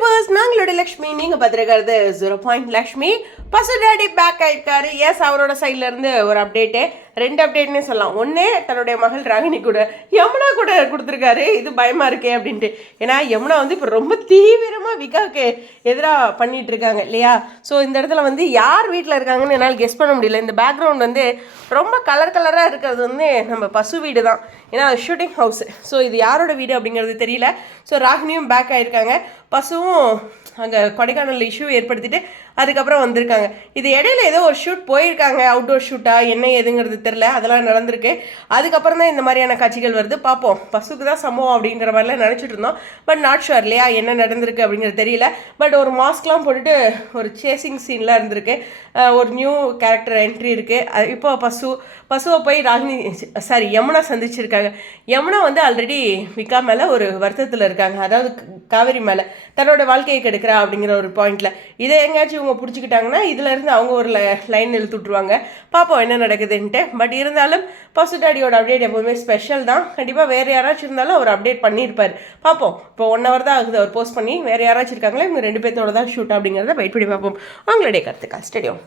YouTubers நாங்களோட Lakshmi நீங்க பார்த்துருக்கிறது zero point Lakshmi. பசு daddy back ஆயிருக்காரு. எஸ் அவரோட சைட்ல இருந்து ஒரு அப்டேட்டு ரெண்டு அப்டேட்னே சொல்லலாம். ஒன்று தன்னுடைய மகள் ராகினி கூட யமுனா கூட கொடுத்துருக்காரு. இது பயமா இருக்கே அப்படின்ட்டு. ஏன்னா யமுனா வந்து இப்போ ரொம்ப தீவிரமாக விகாக்கு எதிராக பண்ணிட்டு இருக்காங்க இல்லையா? ஸோ இந்த இடத்துல வந்து யார் வீட்டில் இருக்காங்கன்னு என்னால் கெஸ் பண்ண முடியல. இந்த பேக்ரவுண்ட் வந்து ரொம்ப கலர் கலராக இருக்கிறது வந்து நம்ம பசு வீடு தான். ஏன்னா ஷூட்டிங் ஹவுஸ் ஸோ இது யாரோட வீடு அப்படிங்கிறது தெரியல. ஸோ ராகினியும் பேக் ஆயிருக்காங்க. பசுவும் அங்கே கொடைக்கானல் இஷ்யூ ஏற்படுத்திட்டு அதுக்கப்புறம் வந்திருக்காங்க. இது இடையில ஏதோ ஒரு ஷூட் போயிருக்காங்க. அவுட்டோர் ஷூட்டா என்ன தெரில அதெல்லாம் நடந்திருக்கு. அதுக்கப்புறம் தான் இந்த மாதிரியான காட்சிகள் வருது. பார்ப்போம். பசுக்கு தான் சம்பவம் அப்படிங்கிற மாதிரிலாம் நினச்சிட்டு இருந்தோம். பட் நாட் ஷுவர் இல்லையா என்ன நடந்திருக்கு அப்படிங்கிறது தெரியல. பட் ஒரு மாஸ்க்லாம் போட்டுட்டு ஒரு சேசிங் சீன்லாம் இருந்திருக்கு. ஒரு நியூ கேரக்டர் என்ட்ரி இருக்குது இப்போ பசு பசுவை போய் ராகினி சாரி யமுனா சந்திச்சிருக்காங்க. யமுனா வந்து ஆல்ரெடி விக்கா மேலே ஒரு வருத்தத்தில் இருக்காங்க. அதாவது காவேரி மேலே. தன்னோட வாழ்க்கையை கெடுக்கிறா அப்படிங்கிற ஒரு பாயிண்டில் இதை எங்கேயாச்சும் இவங்க பிடிச்சிக்கிட்டாங்கன்னா இதுலேருந்து அவங்க ஒரு லைன் இழுத்து விட்ருவாங்க பார்ப்போம் என்ன நடக்குதுன்ட்டு. பட் இருந்தாலும் பசு டாடியோட அப்டேட் எப்போவுமே ஸ்பெஷல் தான். கண்டிப்பாக வேறு யாராச்சும் இருந்தாலும் அவர் அப்டேட் பண்ணியிருப்பார். பார்ப்போம். இப்போ ஒன் ஹவர் தான் ஆகுது அவர் போஸ்ட் பண்ணி. வேறு யாராச்சும் இருக்காங்களா? இவங்க ரெண்டு பேர்த்தோட தான் ஷூட் அப்படிங்கிறத வெயிட் பண்ணி பார்ப்போம். அவங்களுடைய கருத்துக்கா ஸ்டேடியம்